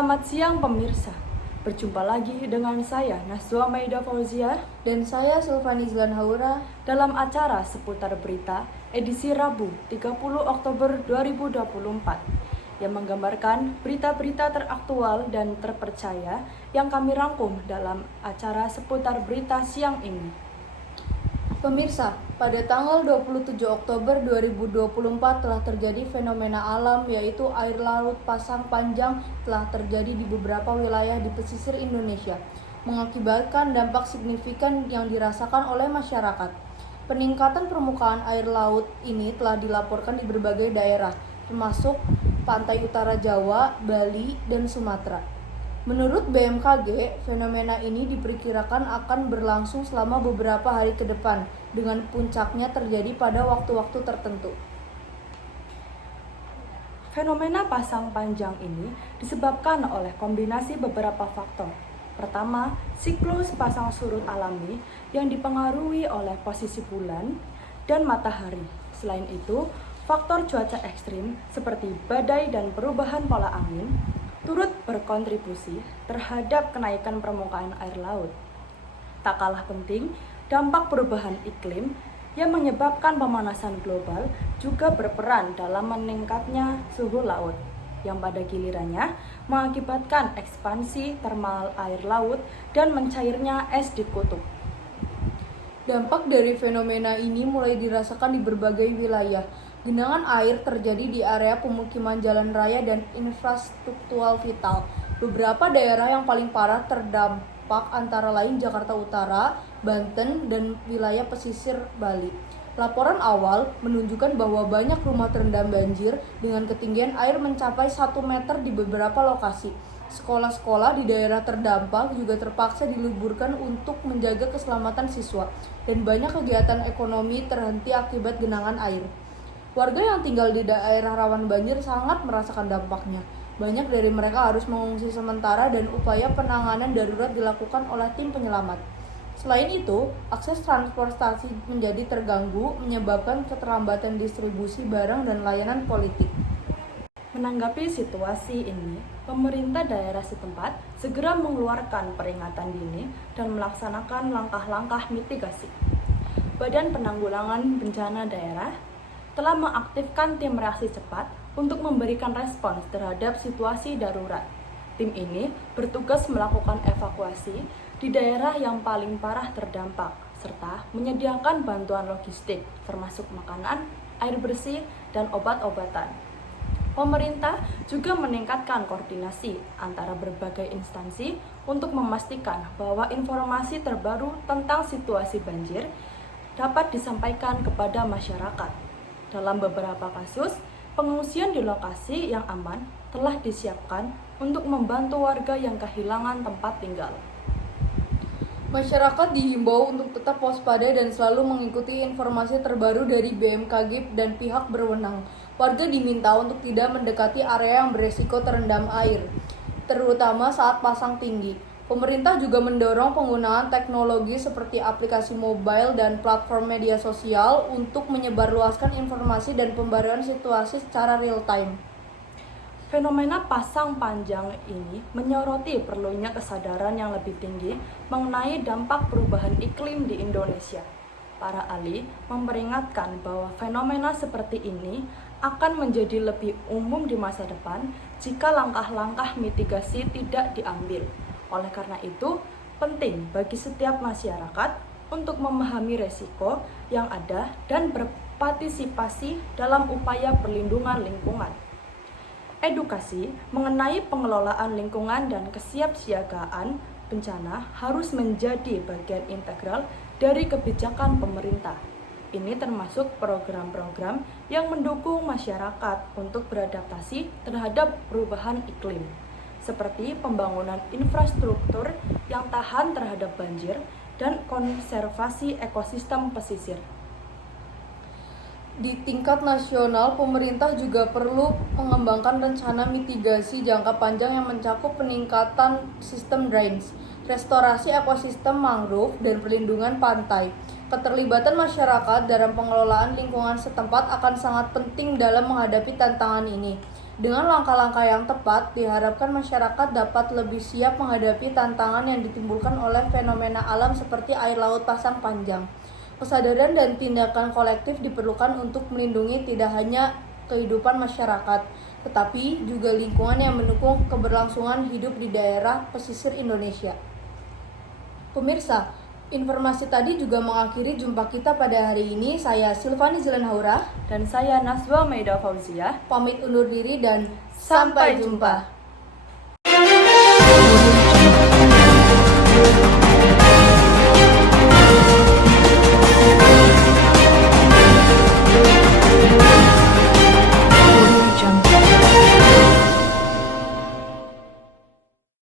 Selamat siang pemirsa. Berjumpa lagi dengan saya Naswa Maida Fauzia Dan saya Sulfani Zlanhaura dalam acara seputar berita edisi Rabu 30 Oktober 2024 yang menggambarkan berita-berita teraktual dan terpercaya yang kami rangkum dalam acara seputar berita siang ini. Pemirsa, pada tanggal 27 Oktober 2024 telah terjadi fenomena alam yaitu air laut pasang panjang telah terjadi di beberapa wilayah di pesisir Indonesia, mengakibatkan dampak signifikan yang dirasakan oleh masyarakat. Peningkatan permukaan air laut ini telah dilaporkan di berbagai daerah, termasuk pantai utara Jawa, Bali, dan Sumatera. Menurut BMKG, fenomena ini diperkirakan akan berlangsung selama beberapa hari ke depan, dengan puncaknya terjadi pada waktu-waktu tertentu. Fenomena pasang panjang ini disebabkan oleh kombinasi beberapa faktor. Pertama, siklus pasang surut alami yang dipengaruhi oleh posisi bulan dan matahari. Selain itu, faktor cuaca ekstrim seperti badai dan perubahan pola angin turut berkontribusi terhadap kenaikan permukaan air laut. Tak kalah penting, dampak perubahan iklim yang menyebabkan pemanasan global juga berperan dalam meningkatnya suhu laut, yang pada gilirannya mengakibatkan ekspansi termal air laut dan mencairnya es di kutub. Dampak dari fenomena ini mulai dirasakan di berbagai wilayah. Genangan air terjadi di area pemukiman jalan raya dan infrastruktur vital. Beberapa daerah yang paling parah terdampak antara lain Jakarta Utara, Banten, dan wilayah pesisir Bali. Laporan awal menunjukkan bahwa banyak rumah terendam banjir dengan ketinggian air mencapai 1 meter di beberapa lokasi. Sekolah-sekolah di daerah terdampak juga terpaksa diliburkan untuk menjaga keselamatan siswa, dan banyak kegiatan ekonomi terhenti akibat genangan air. Warga yang tinggal di daerah rawan banjir sangat merasakan dampaknya. Banyak dari mereka harus mengungsi sementara dan upaya penanganan darurat dilakukan oleh tim penyelamat. Selain itu, akses transportasi menjadi terganggu, menyebabkan keterlambatan distribusi barang dan layanan politik. Menanggapi situasi ini, pemerintah daerah setempat segera mengeluarkan peringatan dini dan melaksanakan langkah-langkah mitigasi. Badan Penanggulangan Bencana Daerah telah mengaktifkan tim reaksi cepat untuk memberikan respons terhadap situasi darurat. Tim ini bertugas melakukan evakuasi di daerah yang paling parah terdampak, serta menyediakan bantuan logistik, termasuk makanan, air bersih, dan obat-obatan. Pemerintah juga meningkatkan koordinasi antara berbagai instansi untuk memastikan bahwa informasi terbaru tentang situasi banjir dapat disampaikan kepada masyarakat. Dalam beberapa kasus, pengungsian di lokasi yang aman telah disiapkan untuk membantu warga yang kehilangan tempat tinggal. Masyarakat dihimbau untuk tetap waspada dan selalu mengikuti informasi terbaru dari BMKG dan pihak berwenang. Warga diminta untuk tidak mendekati area yang beresiko terendam air, terutama saat pasang tinggi. Pemerintah juga mendorong penggunaan teknologi seperti aplikasi mobile dan platform media sosial untuk menyebarluaskan informasi dan pembaruan situasi secara real time. Fenomena pasang panjang ini menyoroti perlunya kesadaran yang lebih tinggi mengenai dampak perubahan iklim di Indonesia. Para ahli memperingatkan bahwa fenomena seperti ini akan menjadi lebih umum di masa depan jika langkah-langkah mitigasi tidak diambil. Oleh karena itu, penting bagi setiap masyarakat untuk memahami resiko yang ada dan berpartisipasi dalam upaya perlindungan lingkungan. Edukasi mengenai pengelolaan lingkungan dan kesiapsiagaan bencana harus menjadi bagian integral dari kebijakan pemerintah. Ini termasuk program-program yang mendukung masyarakat untuk beradaptasi terhadap perubahan iklim, seperti pembangunan infrastruktur yang tahan terhadap banjir dan konservasi ekosistem pesisir. Di tingkat nasional, pemerintah juga perlu mengembangkan rencana mitigasi jangka panjang yang mencakup peningkatan sistem drainage, restorasi ekosistem mangrove, dan perlindungan pantai. Keterlibatan masyarakat dalam pengelolaan lingkungan setempat akan sangat penting dalam menghadapi tantangan ini. Dengan langkah-langkah yang tepat, diharapkan masyarakat dapat lebih siap menghadapi tantangan yang ditimbulkan oleh fenomena alam seperti air laut pasang panjang. Kesadaran dan tindakan kolektif diperlukan untuk melindungi tidak hanya kehidupan masyarakat, tetapi juga lingkungan yang mendukung keberlangsungan hidup di daerah pesisir Indonesia. Pemirsa, informasi tadi juga mengakhiri jumpa kita pada hari ini. Saya Silvani Zilanhaura Dan saya Naswa Maida Fauzia. pamit undur diri dan Sampai jumpa.